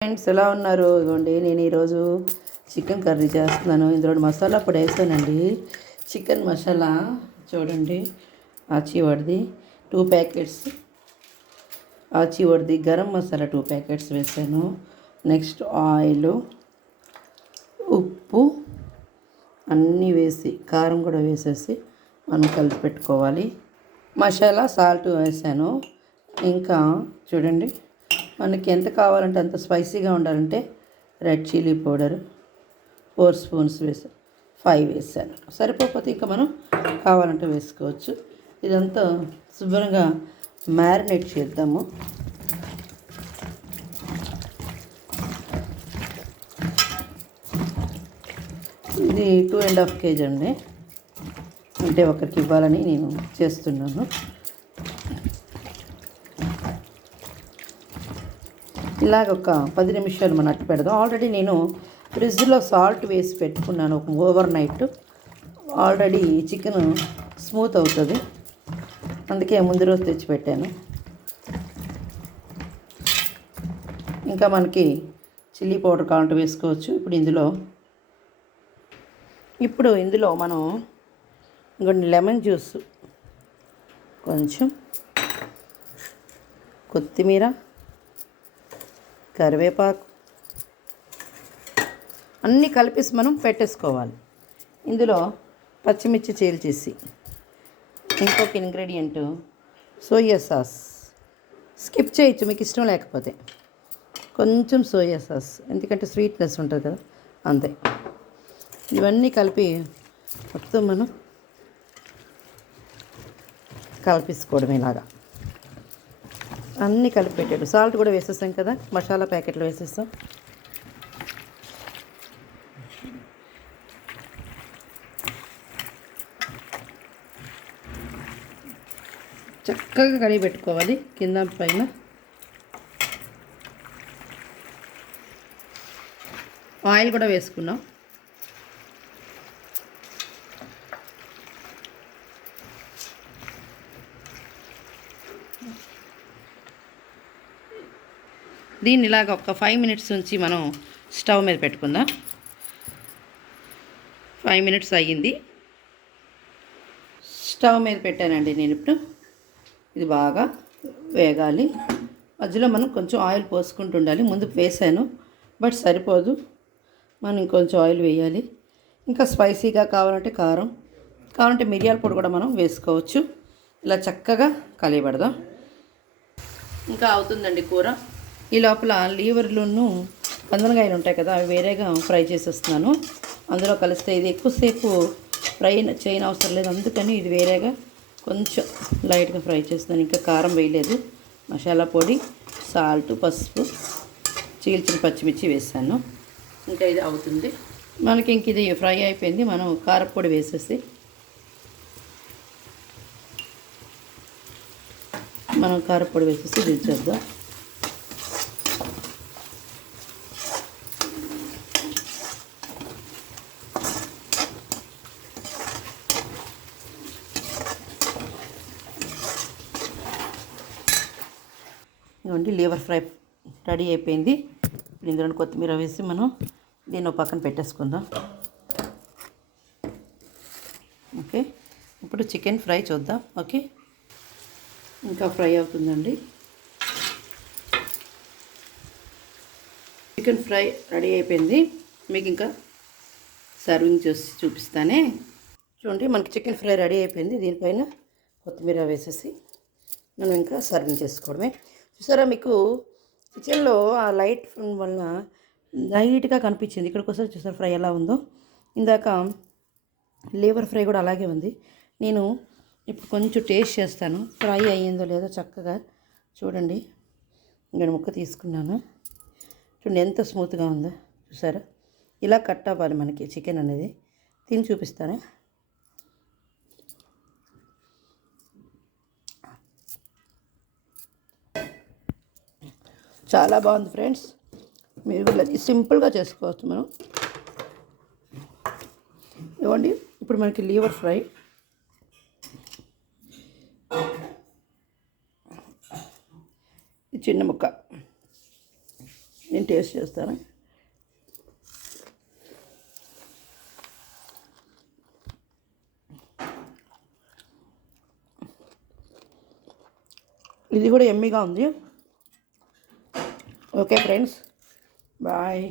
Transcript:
Friends ఎలా ఉన్నారు? ఇదిగోండి నేను ఈరోజు చికెన్ కర్రీ చేస్తున్నాను. ఇందులో మసాలా పొడి వేసానండి. చికెన్ మసాలా చూడండి ఆచివాడిది టూ ప్యాకెట్స్ ఆచివాడిది గరం మసాలా టూ ప్యాకెట్స్ వేసాను. నెక్స్ట్ ఆయిల్ ఉప్పు అన్నీ వేసి కారం కూడా వేసేసి మనం కలిపి పెట్టుకోవాలి. మసాలా సాల్ట్ వేసాను. ఇంకా చూడండి. మనకి ఎంత కావాలంటే అంత స్పైసీగా ఉండాలంటే red chilli powder four spoons వేసాను ఫైవ్ వేసాను. సరిపోకపోతే ఇంకా మనం కావాలంటే వేసుకోవచ్చు. ఇదంతా శుభ్రంగా మ్యారినేట్ చేద్దాము. ఇది టూ అండ్ హాఫ్ కేజీ అండి. అంటే ఒకరికి ఇవ్వాలని నేను చేస్తున్నాను. ఇలాగ ఒక పది నిమిషాలు మనం అట్టు పెడదాం. ఆల్రెడీ నేను ఫ్రిడ్జ్లో సాల్ట్ వేసి పెట్టుకున్నాను ఒక overnight already chicken smooth అవుతుంది. అందుకే ముందు రోజు తెచ్చి పెట్టాను. ఇంకా మనకి చిల్లీ పౌడర్ కావాలంటే వేసుకోవచ్చు. ఇప్పుడు ఇందులో ఇప్పుడు ఇందులో మనం ఇంకొన్ని లెమన్ జ్యూస్ కొంచెం కొత్తిమీర కరివేపాకు. అన్నీ కలిపేసి మనం పెట్టేసుకోవాలి. ఇందులో పచ్చిమిర్చి చీల్చేసి ఇంకొక ఇంగ్రీడియంట్ సోయా సాస్. స్కిప్ చేయొచ్చు మీకు ఇష్టం లేకపోతే. కొంచెం సోయా సాస్ ఎందుకంటే స్వీట్నెస్ ఉంటుంది కదా అంతే. ఇవన్నీ కలిపి మొత్తం మనం కలిపేసుకోవడం ఇలాగా. అన్నీ కలిపి పెట్టాడు సాల్ట్ కూడా వేసేస్తాం కదా మసాలా ప్యాకెట్లు వేసేస్తాం. చక్కగా కడిగి పెట్టుకోవాలి కింద పైన. ఆయిల్ కూడా వేసుకున్నాం. దీన్ని ఇలాగ ఒక ఫైవ్ మినిట్స్ నుంచి మనం స్టవ్ మీద పెట్టుకుందాం. ఫైవ్ మినిట్స్ అయ్యింది. స్టవ్ మీద పెట్టానండి నేను ఇప్పుడు. ఇది బాగా వేగాలి. మధ్యలో మనం కొంచెం ఆయిల్ పోసుకుంటూ ఉండాలి. ముందు వేసాను బట్ సరిపోదు. మనం ఇంకొంచెం ఆయిల్ వేయాలి. ఇంకా స్పైసీగా కావాలంటే కారం కావాలంటే మిరియాల పొడి కూడా మనం వేసుకోవచ్చు. ఇలా చక్కగా కలియబెడదాం. ఇంకా అవుతుందండి కూర. ఈ లోపల లీవర్లును కందనకాయలు ఉంటాయి కదా అవి వేరేగా ఫ్రై చేసేస్తున్నాను. అందులో కలిస్తే ఇది ఎక్కువసేపు ఫ్రై చేయని అవసరం లేదు. అందుకని ఇది వేరేగా కొంచెం లైట్గా ఫ్రై చేస్తున్నాను. ఇంకా కారం వేయలేదు. మసాలా పొడి సాల్ట్ పసుపు చీల్చిన పచ్చిమిర్చి వేసాను. ఇంకా ఇది అవుతుంది. మనకి ఇంక ఇది ఫ్రై అయిపోయింది. మనం కారపొడి వేసేసి మనం కారపొడి వేసేసి దించేద్దాం. ఇవ్వండి లీవర్ ఫ్రై రెడీ అయిపోయింది. ఇప్పుడు ఇందులో కొత్తిమీర వేసి మనం దీన్ని ఒక పక్కన పెట్టేసుకుందాం. ఓకే ఇప్పుడు చికెన్ ఫ్రై చూద్దాం. ఓకే ఇంకా ఫ్రై అవుతుందండి. చికెన్ ఫ్రై రెడీ అయిపోయింది. మీకు ఇంకా సర్వింగ్ చేసి చూపిస్తానే. చూడండి మనకి చికెన్ ఫ్రై రెడీ అయిపోయింది. దీనిపైన కొత్తిమీర వేసేసి మనం ఇంకా సర్వింగ్ చేసుకోవడమే. చూసారా మీకు? కిచెన్లో ఆ లైట్ వలన లైట్గా కనిపించింది. ఇక్కడికి వస్తే చూసారా ఫ్రై ఎలా ఉందో. ఇందాక లేబర్ ఫ్రై కూడా అలాగే ఉంది. నేను ఇప్పుడు కొంచెం టేస్ట్ చేస్తాను. ఫ్రై అయ్యిందో లేదో చక్కగా చూడండి. నేను ముక్క తీసుకున్నాను. చూడండి ఎంత స్మూత్గా ఉందో. చూసారా? ఇలా కట్ అవ్వాలి మనకి చికెన్ అనేది. తిని చూపిస్తాను. చాలా బాగుంది ఫ్రెండ్స్. మీరు కూడా ఇది సింపుల్గా చేసుకోవచ్చు మనం. ఇవ్వండి ఇప్పుడు మనకి లీవర్ ఫ్రై. చిన్న ముక్క. నేను టేస్ట్ చేస్తాను. ఇది కూడా ఎమ్మిగా ఉంది. Okay friends bye